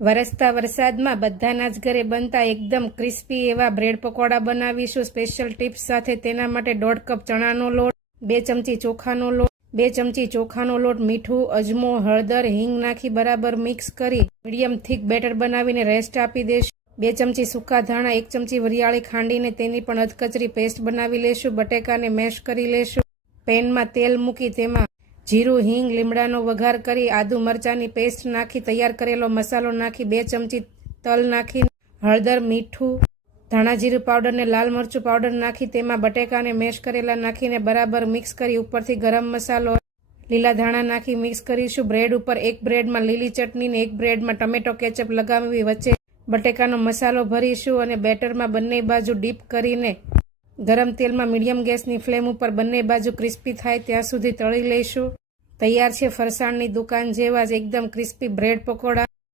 વરસતા વરસાદમાં બધાના જ ઘરે બનતા એકદમ ક્રિસ્પી એવા બ્રેડ પકોડા બનાવીશું સ્પેશિયલ ટિપ્સ સાથે। તેના માટે 1.5 કપ ચણાનો લોટ, 2 ચમચી ચોખાનો લોટ, 2 ચમચી ચોખાનો લોટ, મીઠું, અજમો, હળદર, હિંગ નાખી બરાબર મિક્સ કરી મીડિયમ થીક બેટર બનાવીને રેસ્ટ આપી દેશું। 2 ચમચી સૂકા ધાણા, 1 ચમચી વરિયાળી ખાંડીને તેની પણ અધકચરી પેસ્ટ બનાવી લેશું। બટેકાને મેશ કરી લેશું। પેનમાં તેલ મૂકી તેમાં જીરું, હિંગ, લીમડાનો વઘાર કરી આદુ મરચાંની પેસ્ટ નાખી તૈયાર કરેલો મસાલો નાખી 2 ચમચી તલ નાખી હળદર, મીઠું, ધાણા જીરું પાવડર ને લાલ મરચું પાવડર નાખી તેમાં બટેકાને મેશ કરેલા નાખીને બરાબર મિક્સ કરી ઉપરથી ગરમ મસાલો, લીલા ધાણા નાખી મિક્સ કરીશું। બ્રેડ ઉપર એક બ્રેડમાં લીલી ચટણી ને એક બ્રેડમાં ટમેટો કેચઅપ લગાવી વચ્ચે બટેકાનો મસાલો ભરીશું અને બેટરમાં બંને બાજુ ડીપ કરીને ગરમ તેલમાં મીડિયમ ગેસની ફ્લેમ ઉપર બંને બાજુ ક્રિસ્પી થાય ત્યાં સુધી તળી લઈશું। તૈયાર છે ફરસાણની દુકાન જેવા જ એકદમ ક્રિસ્પી બ્રેડ પકોડા।